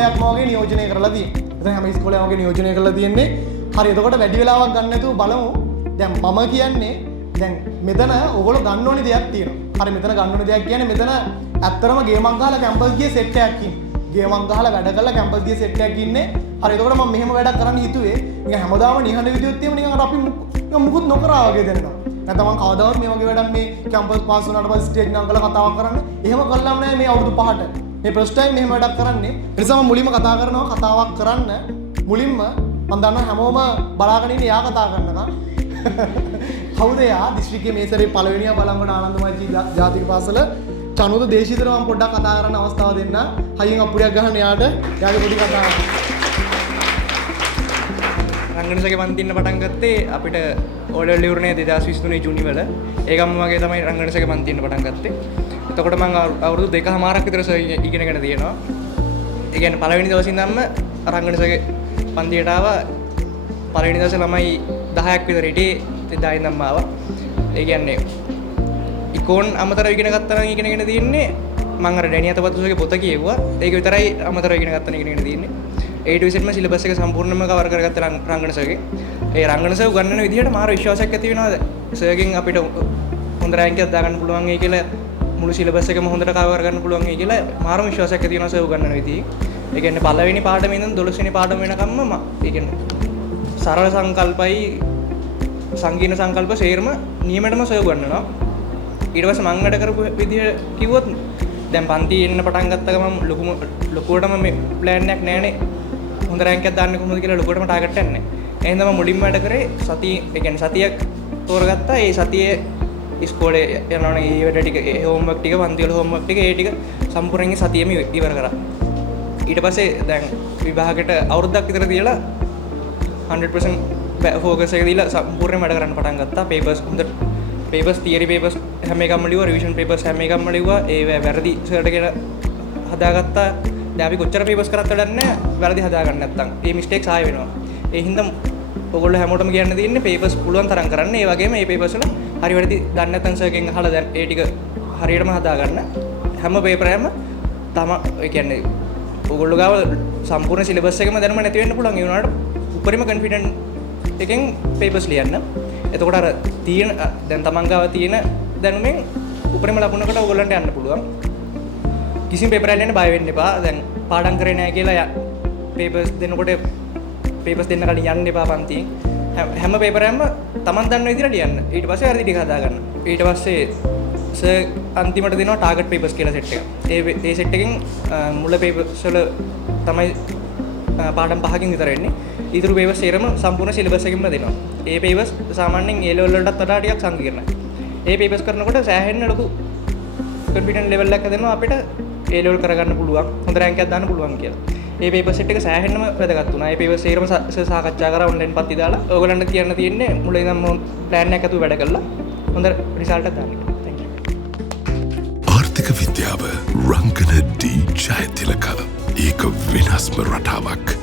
ඉස්කෝලයක්ම වගේ නියෝජනය කරලා තියෙන්නේ. එතන හැම ඉස්කෝලයක්ම වගේ නියෝජනය කරලා තියෙන්නේ. හරි එතකොට වැඩි වෙලාවක් ගන්න නැතුව බලමු. දැන් මම කියන්නේ දැන් මෙතන ඕගොල්ලෝ ගන්න ඕනේ දෙයක් තියෙනවා. හරි මෙතන ගන්න ඕනේ දෙයක් කියන්නේ මෙතන ඇත්තරම ගේමක් ගහලා කැම්පස් ගියේ සෙට් එකක් ඉන්නේ. ගේමක් ගහලා වැඩ කරලා කැම්පස් ගියේ සෙට් එකක් ඉන්නේ. හරි එතකොට මම මෙහෙම වැඩක් කරන්න හිතුවේ. නිකන් හැමදාම නිහඬ විදියොත් තියෙම නිකන් අර අපි මුකුත් නොකරා වගේ දැනෙනවා. නැත්නම් මම කවදාවත් මේ වගේ වැඩක් මේ කැම්පස් පාස් වුණාට පස්සේ ස්ටේජ් නම් කරලා කතාවක් කරන්න. එහෙම කළාම නෑ මේ අවුරුදු 5ට. මේ ෆස්ට් ටයිම් මෙහෙම වැඩක් කරන්නේ. ඒ නිසා මම මුලින්ම කතා කරනවා කතාවක් කරන්න. මුලින්ම මම දන්නවා හැමෝම බලාගෙන ඉන්නේ යා කතා කරනවා. කවුද යා? දිස්ත්‍රික්කයේ මේ සැරේ පළවෙනියා බලංගොඩ ආනන්දමයි ජාතික පාසල චනුද දේශීතර මම පොඩ්ඩක් කතා කරන්න අවස්ථාව දෙන්න. හයියෙන් අප්පුඩියක් ගහන්න යාට. යාගේ පොඩි කතාවක්. රංගනසගේ පන්තින්න පටන් ගත්තේ අපිට ඕඩල් ඉවරනේ 2023 ජූනි වල. ඒ ගම වගේ තමයි රංගනසගේ පන්තින්න පටන් ගත්තේ. එතකොට මම අවුරුදු 2කමාරක් විතර ඉගෙනගෙන තියෙනවා. ඒ කියන්නේ පළවෙනි දවසේ ඉඳන්ම රංගනසගේ පන්තියට ආවා. පළවෙනි දවසේ ළමයි 10ක් විතර හිටියේ. එදා ඉඳන්ම ආවා. ඒ කියන්නේ ඉකෝන් අමතරව ඉගෙන ගත්තා නම් ඉගෙනගෙන තියෙන්නේ මම අර ඩැනි අතපතුසගේ පොත කියෙව්වා. ඒක විතරයි අමතරව ඉගෙන ගත්තා නම් ඉගෙනගෙන තියෙන්නේ. A to Z ම සිලබස් එක සම්පූර්ණයෙන්ම කවර් කරගත්ත රංගන සර්ගෙන්. ඒ රංගන සර් උගන්වන විදිහට මාර විශ්වාසයක් ඇති වෙනවා. සර්ගෙන් අපිට හොඳ රෑන්ක් එකක් දාගන්න පුළුවන් වෙයි කියලා මුළු සිලබස් එකම හොඳට කවර් කරගන්න පුළුවන් වෙයි කියලා මාරම විශ්වාසයක් ඇති වෙනවා සර් උගන්වන විදිහේ. ඒ කියන්නේ පළවෙනි පාඩමේ ඉඳන් 12 වෙනි පාඩම වෙනකම්ම ඒ කියන්නේ සරල සංකල්පයි සංකීර්ණ සංකල්ප සේරම නියමයටම සර් උගන්වනවා. ඊට පස්සේ මම වැඩ කරපු විදිහ කිව්වොත් දැන් පන්ති එන්න පටන් ගත්ත ගමන් ලොකුවටම මේ ප්ලෑන් එකක් නැහැනේ. හොඳ රෑන්ක් එකක් දාන්න කොහොමද කියලා ලොකුවටම ටාගට් එකක් නැහැ. එහෙනම් මම මුලින්ම වැඩ කරේ සතිය ඒ කියන්නේ සතියක් තෝරගත්තා. ඒ සතියේ ඉස්කෝලේ යනවනේ ඒ වැඩ ටික ඒ හෝම්වර්ක් ටික පන්ති වල හෝම්වර්ක් ටික ඒ ටික සම්පූර්ණයෙන් සතියෙම ඉවර කරා. ඊට පස්සේ දැන් විභාගයට අවුරුද්දක් විතර තියලා 100% ෆෝකස් එක දීලා සම්පූර්ණයෙන් වැඩ කරන්න පටන් ගත්තා. පේපර්ස් හොඳට පේපර්ස් තියරි පේපර්ස් හැම එකක්ම ලිව්වා. රිවිෂන් පේපර්ස් හැම එකක්ම ලිව්වා. ඒ වැරදි සර්ට් කියලා හදාගත්තා. දැන් අපි කොච්චර පේපර්ස් කරත් වැඩක් නැහැ වැරදි හදාගන්න නැත්නම්. මේ මිස්ටේක්ස් ආයෙ වෙනවා. ඒ හින්දා ඔයගොල්ලෝ හැමෝටම කියන්න තියෙන්නේ පේපර්ස් පුළුවන් තරම් කරන්න. ඒ වගේම මේ පේපර්ස් වල හරි වැරදි දන්නේ නැත්නම් සර්ගෙන් අහලා දැන් ඒ ටික හරියටම හදාගන්න. හැම පේපරයක්ම ඒ කියන්නේ ඔයගොල්ලෝ ගාව සම්පූර්ණ සිලබස් එකම දැනුම නැති වෙන්න පුළුවන්. ඒ වුණාට උපරිම කොන්ෆිඩන්ට් එකෙන් පේපර්ස් ලියන්න. එතකොට අර තියෙන දැන් තමන් ගාව තියෙන දැනුමෙන් උපරිම ලකුණකට ඔයගොල්ලන්ට යන්න පුළුවන්. කිසිම පේපර් එකක් දෙන්න බය වෙන්න එපා. දැන් පාඩම් කරේ නැහැ කියලා පේපර්ස් දෙනකොට පේපර්ස් දෙන්න කලින් යන්න එපා පන්තියෙන්. හැම පේපරයක්ම තමන් දන්න විදිහට ලියන්න. ඊට පස්සේ හරි ටික හදාගන්න. ඊට පස්සේ සර් අන්තිමට දෙනවා ටාගට් පේපර්ස් කියලා සෙට් එකක්. ඒ සෙට් එකෙන් මුල පේපර්ස් වල තමයි පාඩම් 5කින් විතර එන්නේ. ඊටු පේපර්ස් සේරම සම්පූර්ණ සිලබස් එකකින්ම දෙනවා. ඒ පේපර්ස් සාමාන්‍යයෙන් A level වලටත් වඩා ටිකක් සංකීර්ණයි. ඒ පේපර්ස් කරනකොට සෑහෙන්න ලොකු කොන්ෆිඩන්ට් ලෙවල් එකක් දෙනවා අපිට A level කරගන්න පුළුවන්. හොඳ රෑන්ක් එකක් දාන්න පුළුවන් කියලා. ඒ පේපර් සෙට් එක සෑහෙන්නම වැදගත් වුණා. ඒ පේපර් සේරම සාකච්ඡා කරා ඔන්ලයින් පත්ති දාලා. ඕගොල්ලන්ට කියන්න තියෙන්නේ මුලින් ඉඳන්ම ප්ලෑන් එකක් අතුව වැඩ කරලා හොඳ රිසල්ට් එකක් දාන්න. Thank you. ආර්ථික විද්‍යාව රංගන ඩී ජයතිලක ඒක වෙනස්ම රටාවක්.